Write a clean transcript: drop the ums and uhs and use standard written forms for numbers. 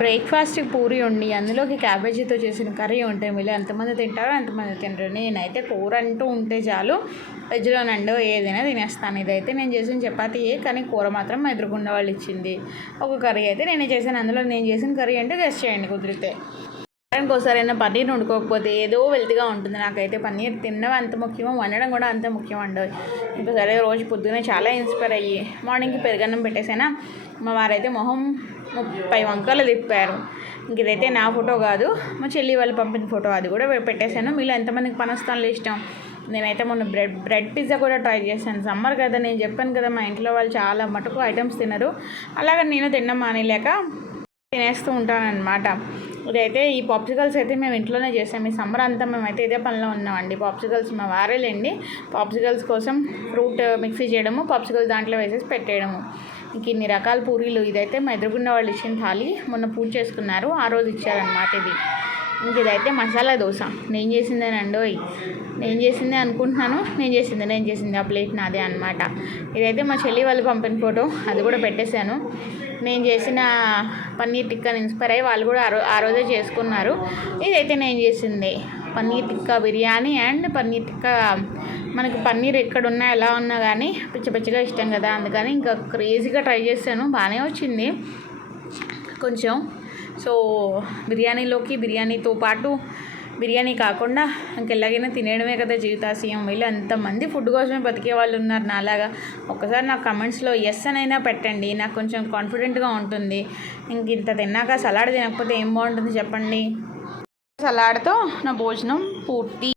బ్రేక్ఫాస్ట్కి పూరి ఉండి అందులోకి క్యాబేజీతో చేసిన కర్రీ ఉంటే మీరు ఎంతమంది తింటారో అంతమంది తింటారు. నేనైతే కూర అంటూ ఉంటే చాలు, వెజ్లోనండో ఏదైనా తినేస్తాను. ఇదైతే నేను చేసిన చపాతీయే, కానీ కూర మాత్రం మా ఎదురుగుండా వాళ్ళు ఇచ్చింది. ఒక కర్రీ అయితే నేనే చేశాను. అందులో నేను చేసిన కర్రీ అంటే గెస్ట్ చేయండి కుదిరితే. వారానికి ఒకసారైనా పన్నీర్ వండుకోకపోతే ఏదో వెల్తిగా ఉంటుంది. నాకైతే పన్నీర్ తినడం అంత ముఖ్యమో, వండడం కూడా అంత ముఖ్యం అండి. ఇంకా సరే రోజు పొద్దున్నే చాలా ఇన్స్పైర్ అయ్యి మార్నింగ్కి పెరుగన్నం పెట్టేసానా, మా వారైతే మొహం 30 వంకలు తిప్పారు. ఇంక ఇదైతే నా ఫోటో కాదు, మా చెల్లి వాళ్ళు పంపిన ఫోటో. అది కూడా పెట్టేశాను. మీలో ఎంతమందికి పనస్తానులు ఇష్టం? నేనైతే మొన్న బ్రెడ్ పిజ్జా కూడా ట్రై చేశాను. సమ్మర్ కదా, నేను చెప్పాను కదా మా ఇంట్లో వాళ్ళు చాలా మటుకు ఐటమ్స్ తినరు. అలాగే నేను తినడం మానేలేక తినేస్తూ ఉంటానన్నమాట. ఇదైతే ఈ పాప్సికల్స్ అయితే మేము ఇంట్లోనే చేసాం. ఈ సమ్మర్ అంతా మేమైతే ఇదే పనిలో ఉన్నామండి. పాప్సికల్స్ మా వారేలేండి. పాప్సికల్స్ కోసం ఫ్రూట్ మిక్సీ చేయడము, పాప్సికల్స్ దాంట్లో వేసేసి పెట్టేయడము. ఇంక ఇన్ని రకాల పూరీలు. ఇదైతే మా ఎదురుగుండా వాళ్ళు ఇచ్చిన థాలి, మొన్న పూజ చేసుకున్నారు, ఆ రోజు ఇచ్చారనమాట ఇది. ఇంక ఇదైతే మసాలా దోశ నేను చేసిందేనండోయ్. నేను చేసిందే అనుకుంటున్నాను, నేను చేసింది. ఆ ప్లేట్ నాదే అనమాట. ఇదైతే మా చెల్లి వాళ్ళు పంపిన ఫోటో, అది కూడా పెట్టేశాను. నేను చేసిన పన్నీర్ టిక్కాని ఇన్స్పైర్ అయ్యి వాళ్ళు కూడా ఆ రోజే చేసుకున్నారు. ఇదైతే నేను చేసింది పన్నీర్ టిక్కా బిర్యానీ అండ్ పన్నీర్ టిక్కా. మనకి పన్నీర్ ఎక్కడున్నా ఎలా ఉన్నా కానీ పిచ్చిగా ఇష్టం కదా, అందుకని ఇంకా క్రేజీగా ట్రై చేశాను. బాగానే వచ్చింది కొంచెం. సో బిర్యానీతో పాటు బిర్యానీ కాకుండా ఇంకెలాగైనా తినేయడమే కదా జీవితాశయం. వీళ్ళు ఎంతమంది ఫుడ్ కోసమే బతికే వాళ్ళు ఉన్నారు నాలాగా. ఒక్కసారి నాకు కమెంట్స్లో ఎస్ అనైనా పెట్టండి, నాకు కొంచెం కాన్ఫిడెంట్గా ఉంటుంది. ఇంక ఇంత తిన్నాక సలాడ్ తినకపోతే ఏం బాగుంటుంది చెప్పండి. సలాడ్తో నా భోజనం పూర్తి.